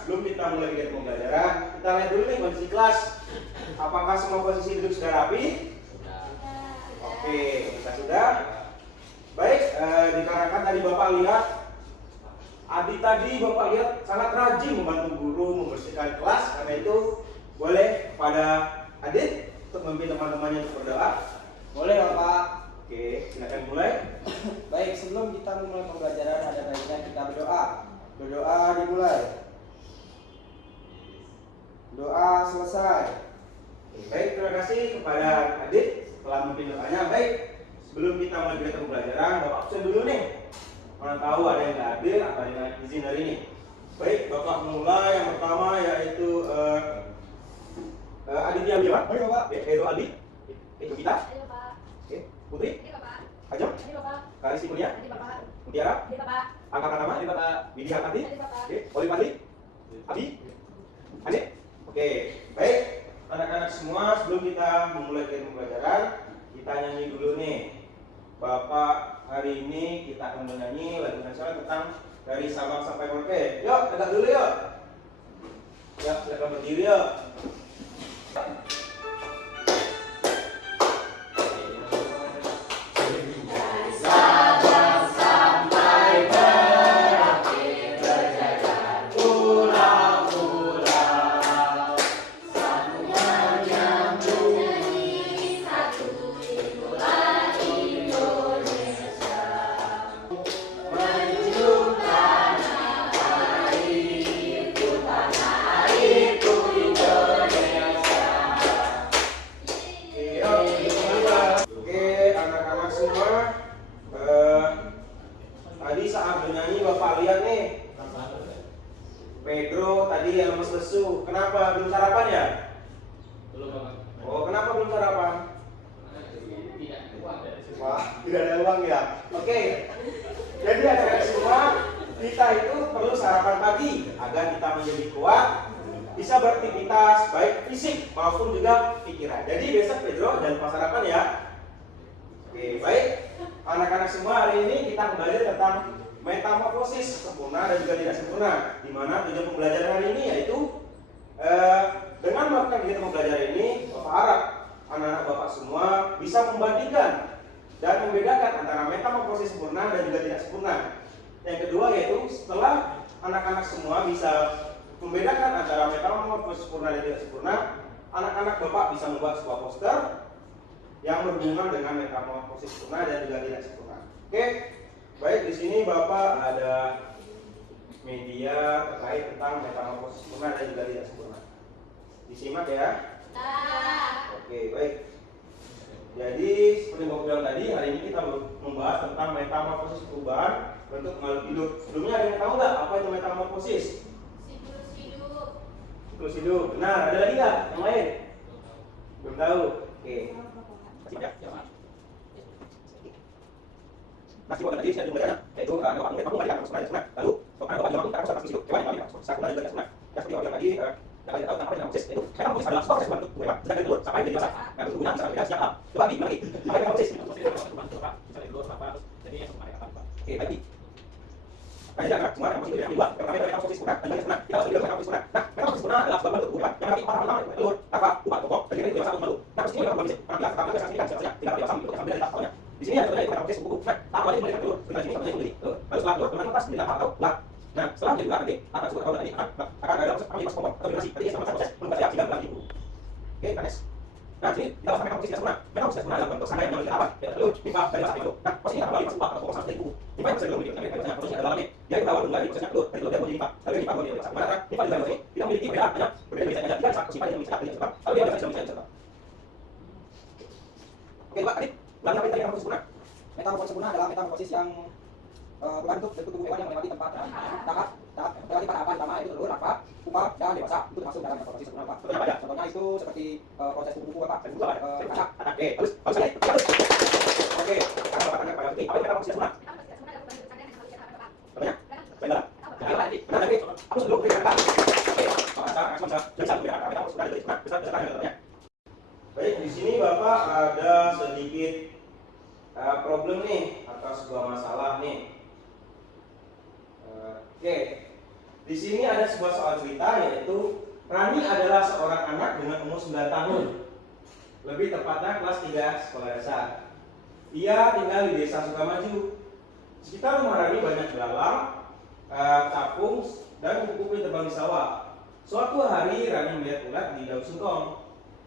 sebelum kita mulai kegiatan pembelajaran, kita lihat dulu nih kondisi kelas. Apakah semua posisi duduk sudah rapi? Oke, kita sudah. Baik, dikarenakan tadi Bapak lihat, Adi tadi Bapak lihat sangat rajin membantu guru membersihkan kelas. Karena itu boleh kepada Adit untuk memimpin teman-temannya untuk berdoa. Boleh Bapak. Oke, silakan mulai. Baik, sebelum kita memulai pembelajaran ada baiknya kita berdoa. Berdoa dimulai. Doa selesai. Baik, terima kasih kepada Adit telah memimpin doanya. Baik, sebelum kita mulai kegiatan pembelajaran, Bapak absen dulu nih. Mana tahu ada yang nggak hadir atau ada yang izin hari ini. Baik, Bapak mulai. Yang pertama yaitu Aditya Wijawan. Baik Bapak. Edo Aldi. Edo Kita. Ayo Bapak. Oke, Putri. Ayo Bapak. Ajam. Ayo Bapak. Karisi Kuliah. Ayo Bapak. Mutiara. Ayo Bapak. Angka Pratama. Baik Bapak. Widya Hartati. Ayo Bapak. Oke, Oli Fadli. Abi. Anit. Oke, baik. Anak-anak semua, sebelum kita memulai kegiatan pembelajaran, kita nyanyi dulu nih. Bapak, hari ini kita akan menyanyi lagu nasional tentang dari Sabang sampai Merauke. Yuk, tegak dulu yuk. Yuk, silakan berdiri yuk. Tadi saat bernyanyi Bapak lihat nih, Pedro tadi yang lemes lesu. Kenapa belum sarapan ya? Belum Bapak. Oh, kenapa belum sarapan? Wah, tidak ada uang ya. Oke. Jadi anak-anak semua, kita itu perlu sarapan pagi agar kita menjadi kuat, bisa beraktivitas baik fisik maupun juga pikiran. Jadi besok Pedro jangan lupa sarapan ya. Oke, baik. Anak-anak semua, hari ini kita belajar tentang metamorfosis sempurna dan juga tidak sempurna. Di mana tujuan pembelajaran hari ini yaitu dengan melakukan kegiatan pembelajaran ini, Bapak harap anak-anak Bapak semua bisa membandingkan dan membedakan antara metamorfosis sempurna dan juga tidak sempurna. Yang kedua yaitu setelah anak-anak semua bisa membedakan antara metamorfosis sempurna dan tidak sempurna, anak-anak Bapak bisa membuat sebuah poster yang berhubungan dengan metamorfosis sempurna dan juga tidak sempurna. Oke, baik, di sini Bapak ada media terkait tentang metamorfosis sempurna dan juga tidak sempurna. Disimak ya. Oke, baik. Jadi seperti Bapak bilang tadi, hari ini kita membahas tentang metamorfosis perubahan bentuk makhluk hidup. Sebelumnya ada yang tahu nggak apa itu metamorfosis? Siklus hidup. Benar. Ada lagi nggak yang lain? Belum tahu. Oke. Ya. Masih bukan tadi saya jumlahnya, yaitu Bapak kembali ke sempurna. Lalu Bapak juga akan siklus hidup. Coba yang sempurna juga sempurna. Ya seperti Bapak tadi, kita tahu tentang apa yang proses itu. Metamorfosis adalah proses bentuk berubah dari telur sampai menjadi dewasa. Nah, itu guna misalnya sejak awal. Coba lagi, apa yang metamorfosis? Oke, baik. Nah, jadi semua yang masih yang dua, pertama itu metamorfosis sempurna, dan juga sempurna. Kita harus metamorfosis sempurna. Nah, metamorfosis sempurna adalah sebuah bentuk berubah yang nanti pertama itu telur, lava, ubah pokok, dan kemudian dewasa untuk makhluk. Nah, ini metamorfosis. Karena kita akan saksikan sehingga dewasa untuk sampai dari tahapnya. Di sini ada metamorfosis buku. Nah, tahap awalnya mulai dari telur, kemudian sini sampai menjadi lalu setelah telur kemudian lepas menjadi lava atau lava. Nah, setelah menjadi ular nanti akan disebut kalau tadi akan ada proses proses kompon atau generasi. Nanti sama proses berubah sehingga berubah buku. Oke, Kanes. Nah, sini kita bahas metamorfosis tidak sempurna. Metamorfosis tidak sempurna adalah bentuk sangkai yang menjadi apa? Ya, telur, limbah dari masa itu. Nah, posisinya kembali masuk atau pokok sampai buku. Limbah yang bisa belum menjadi prosesnya adalah lamit. Dia kita awal mulai prosesnya telur, dari telur dia menjadi limbah. Lalu limbah menjadi dewasa. Mana limbah juga menjadi tidak memiliki perbedaan hanya berbeda biasanya saja. Tidak bisa sifat yang bisa terjadi sebab. Lalu dia bisa menjadi. Oke, Pak, tadi ulangi apa yang metamorfosis sempurna? Metamorfosis sempurna adalah metamorfosis yang berbentuk tubuh hewan yang melewati tahap melewati tahapan pertama yaitu telur, larva, pupa, dan dewasa. Itu termasuk dalam metamorfosis sempurna, Pak. Contohnya itu seperti proses kupu-kupu, Pak. Kaca. Oke, terus oke, sekarang Bapak tanya pada Putri, apa yang metamorfosis sempurna? Contohnya? Baiklah. Benar tadi. Aku sebelum Putri katakan. Oke, sekarang bisa jadi satu ya. Metamorfosis sempurna itu bisa. Baik, di sini Bapak ada sedikit problem nih atau sebuah masalah nih. Oke, Di sini ada sebuah soal cerita, yaitu Rani adalah seorang anak dengan umur 9 tahun. Lebih tepatnya kelas 3 sekolah dasar. Ia tinggal di desa Sukamaju. Sekitar rumah Rani banyak belalang, capung, dan kupu-kupu yang terbang di sawah. Suatu hari Rani melihat ulat di daun singkong.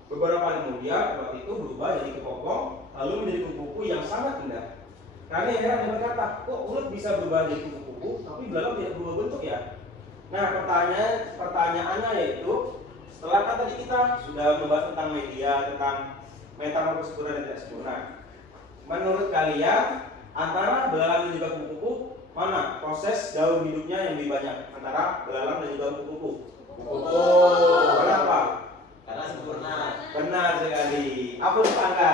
Beberapa hari kemudian ulat itu berubah jadi kepompong, lalu menjadi kupu-kupu yang sangat indah. Rani heran dan berkata, kok ulat bisa berubah jadi kupu-kupu, tapi belalang tidak berubah bentuk ya? Nah, pertanyaannya yaitu, setelah kan tadi kita sudah membahas tentang media, tentang metamorfosis sempurna dan tidak sempurna. Menurut kalian, antara belalang dan juga kupu-kupu, mana proses daur hidupnya yang lebih banyak antara belalang dan juga kupu-kupu? Kupu-kupu. Kenapa? Karena sempurna. Benar sekali. Aplaus tangga.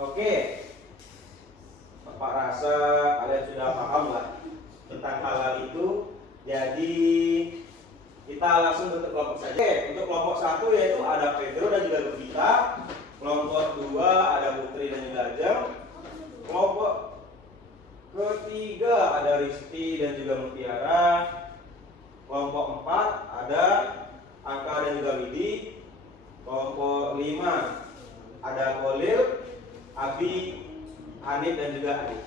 Oke. Bapak rasa kalian sudah paham lah tentang hal itu. Jadi kita langsung bentuk kelompok saja. Oke, untuk kelompok 1 yaitu ada Pedro dan juga Lupita. Kelompok 2 ada Putri dan juga Ajeng. Kelompok ketiga ada Risti dan juga Mutiara. Kelompok 4 ada Aka dan juga Widi. Kelompok 5 ada Kolil, Abi, Hanif dan juga Adi.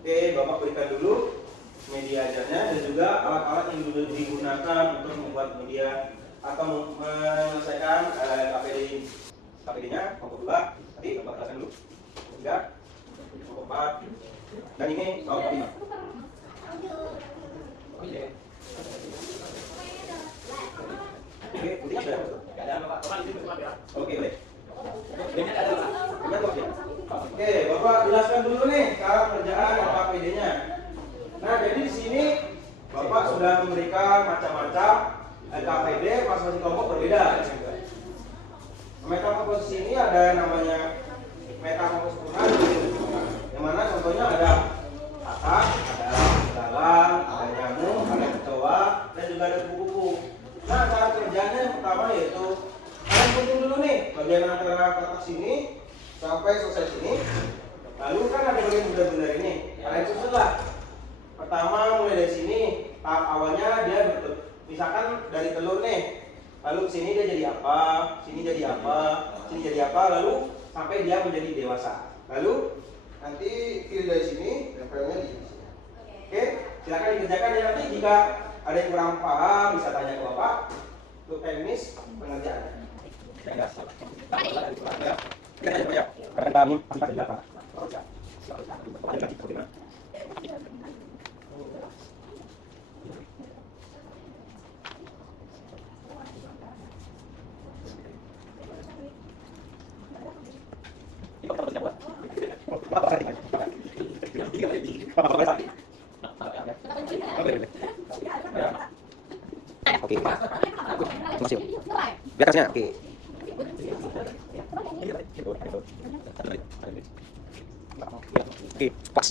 Oke, Bapak berikan dulu media ajarnya dan juga alat-alat yang digunakan untuk membuat media atau menyelesaikan KPD-nya. Kelompok 2 tadi Bapak jelaskan dulu. 3, kelompok 4 dan ini kelompok 5. Oke. Oke, Putihnya sudah masuk? Gak ada Bapak. Bapak di sini Bapak ya. Oke, baik. Ini ada Bapak. Ingat Bapak ya? Oke, Bapak jelaskan dulu nih cara kerjaan KPD-nya. Nah, jadi di sini Bapak sudah memberikan macam-macam KPD masing-masing kelompok berbeda. Metamorfosis ini ada namanya metamorfosis sempurna, yang mana contohnya ada katak, ada belalang, ada nyamuk, ada kecoa, dan juga ada kupu-kupu. Nah, cara kerjanya yang pertama yaitu kalian hitung dulu nih bagian antara kotak sini sampai selesai sini. Lalu kan ada bagian bundar-bundar ini. Kalian susun lah. Pertama mulai dari sini. Tahap awalnya dia bentuk. Misalkan dari telur nih. Lalu sini dia jadi apa? Sini jadi apa? Sini jadi apa? Lalu sampai dia menjadi dewasa. Lalu nanti pilih dari sini dan filenya di sini. Oke, silakan dikerjakan ya, nanti jika ada yang kurang paham bisa tanya ke Bapak untuk teknis pengerjaannya. Oke. Masih. Biar kasnya. Oke. Oke, pas.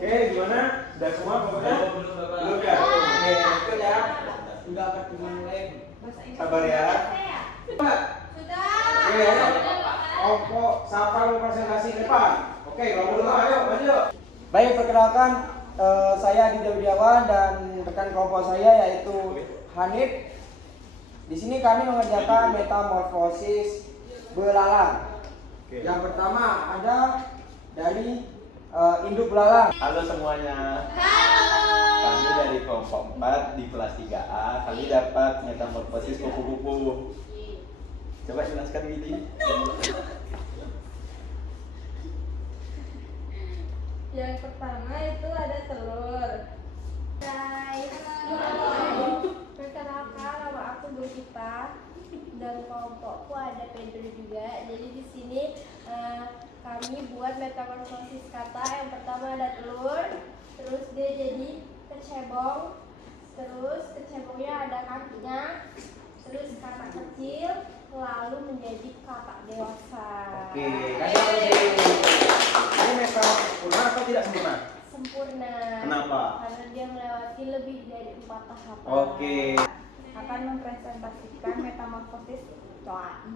Oke, gimana? Sudah semua pokoknya? Belum ya? Oke, itu ya. Enggak akan dimulai. Sabar ya. Sudah. Oke, kelompok siapa mau presentasi ke depan? Oke, kelompok dulu, ayo maju yuk. Baik, perkenalkan saya Dida Widiawan dan rekan kelompok saya yaitu Hanif. Di sini kami mengerjakan metamorfosis belalang. Yang pertama ada dari induk belalang. Halo semuanya. Kami dari kelompok 4 di kelas 3A. Kami dapat metamorfosis kupu-kupu. Coba jelaskan Widi. Yang pertama itu ada telur. Hai. Perkenalkan, nama aku Lupita dan kelompokku ada Pedro juga. Jadi di sini kami buat metamorfosis kata. Yang pertama ada telur, terus dia jadi kecebong, terus kecebongnya ada kakinya, terus kata kecil, lalu menjadi kata dewasa. Oke, kasih. Ini metamorfosis sempurna atau tidak sempurna? Sempurna. Kenapa? Karena dia melewati lebih dari 4 tahapan. Oke. Akan mempresentasikan metamorfosis coa.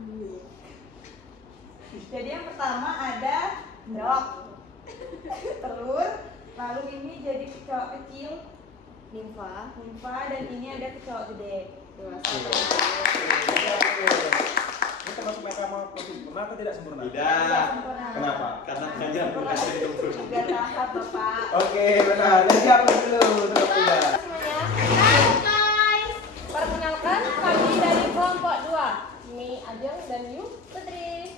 Jadi yang pertama ada endok, telur, lalu ini jadi kecoak kecil, nimfa, dan ini ada kecoak gede, dewasa. Ini termasuk metamorfosis sempurna atau tidak sempurna? Tidak. Sempurna. Kenapa? Karena hanya berhasil terus. Tiga tahap Bapak. Oke, benar. Jadi apa dulu? Terus tidak. Semuanya. Halo guys. Perkenalkan kami dari kelompok 2. Mi Ajeng dan Yu Putri.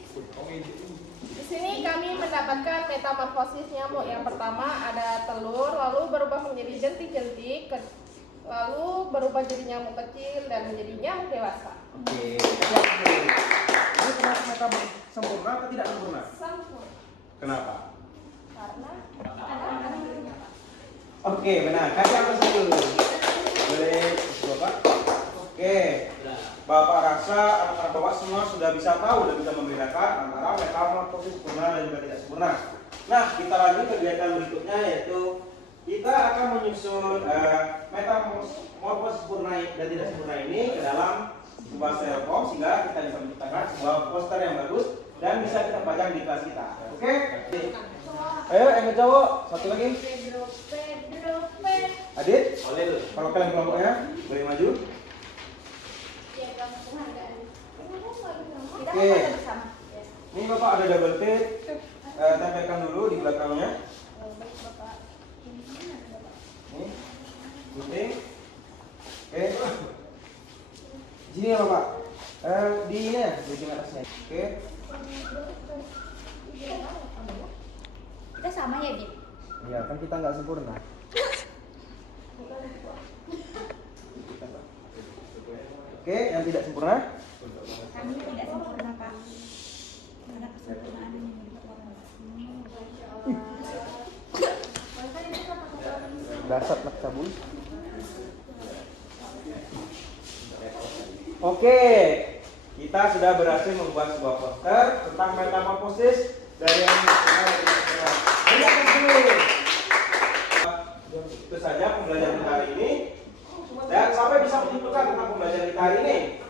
Di sini kami mendapatkan metamorfosis nyamuk. Yang pertama ada telur, lalu berubah menjadi jentik-jentik, lalu berubah jadi nyamuk kecil dan menjadi nyamuk dewasa. Oke. Siap dulu. Ini termasuk metamorfosis sempurna atau tidak sempurna? Sempurna. Kenapa? Karena ada Oke, benar. Kasih apa dulu? Boleh Bapak? Oke. Bapak rasa anak-anak Bapak semua sudah bisa tahu, sudah bisa membedakan antara metamorfosis sempurna dan juga tidak sempurna. Nah, kita lanjut kegiatan berikutnya yaitu kita akan menyusun metamorfosis sempurna dan tidak sempurna ini ke dalam sebuah styrofoam sehingga kita bisa menciptakan sebuah poster yang bagus dan bisa kita pajang di kelas kita. Oke? Ayo, yang cowok, satu lagi. Pedro. Adit, Boleh lu. kalau kalian kelompoknya boleh maju. Ya, kamu penghargaan. Kita Oke. foto bersama. Ini Bapak ada double tape. Tempelkan dulu di belakangnya. Baik, Bapak. Ini, gunting. Oke. Sini ya Bapak. Di ini ya, di atasnya. Oke. Kita sama ya, Bib? Iya, kan kita nggak sempurna. Oke, yang tidak sempurna. Kami tidak sempurna, Pak. Karena kesempurnaan yang Dasar nak cabul. Oke, kita sudah berhasil membuat sebuah poster tentang metamorfosis dari yang sempurna. Lihat dulu. Itu saja pembelajaran kita hari ini. Dan sampai bisa menyimpulkan tentang pembelajaran kita hari ini.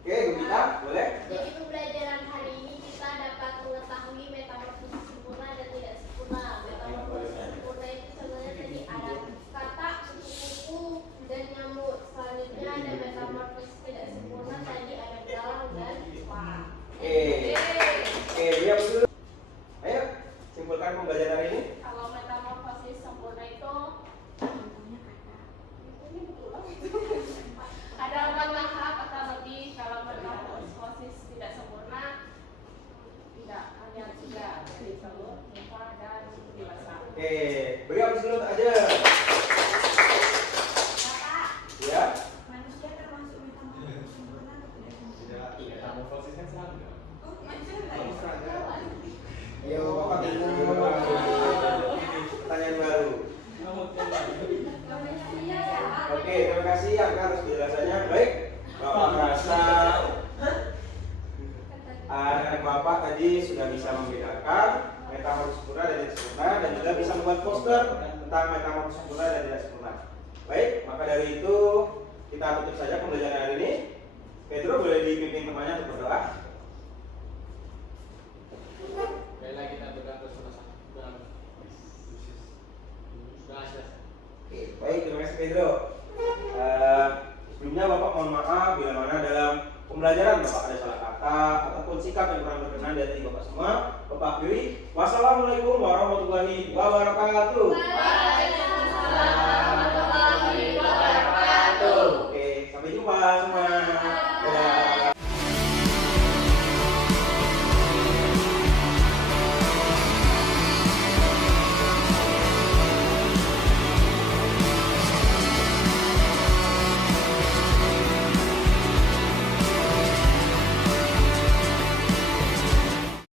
Oke, Gumita, boleh? Jadi pembelajaran hari ini kita dapat mengetahui metamorfosis sempurna dan tidak sempurna. Metamorfosis sempurna itu sebenarnya tadi ada kata, kupu-kupu, dan nyamuk. Selanjutnya ada metamorfosis tidak sempurna tadi ada belang dan luar. Oke, dia dulu. Ayo, simpulkan pembelajaran hari ini. Kalau metamorfosis sempurna itu ada 4 tahap atau lebih. Kalau metamorfosis tidak sempurna tidak hanya 3, jadi telur, nimfa, dan dewasa. Oke, beri habis dulu aja. Bapak, Ya. manusia termasuk metamorfosis sempurna atau tidak sempurna? Metamorfosis kan serangga. Yo, Bapak bingung. Pertanyaan baru. Oke, terima kasih atas penjelasannya. Baik, Bapak merasa anak Bapak tadi sudah bisa membedakan metamorfosis sempurna dan tidak sempurna dan juga bisa membuat poster tentang metamorfosis sempurna dan tidak sempurna. Baik, maka dari itu kita tutup saja pembelajaran hari ini. Pedro boleh dipimpin temannya untuk berdoa. Baiklah kita berdoa bersama-sama. Oke, baik, terima kasih Pedro. Sebelumnya Bapak mohon maaf bila mana dalam pembelajaran Bapak ada salah kata ataupun sikap yang kurang berkenan dari Bapak semua. Bapak akhiri. Wassalamualaikum warahmatullahi wabarakatuh. Waalaikumsalam warahmatullahi wabarakatuh. Oke, sampai jumpa semua.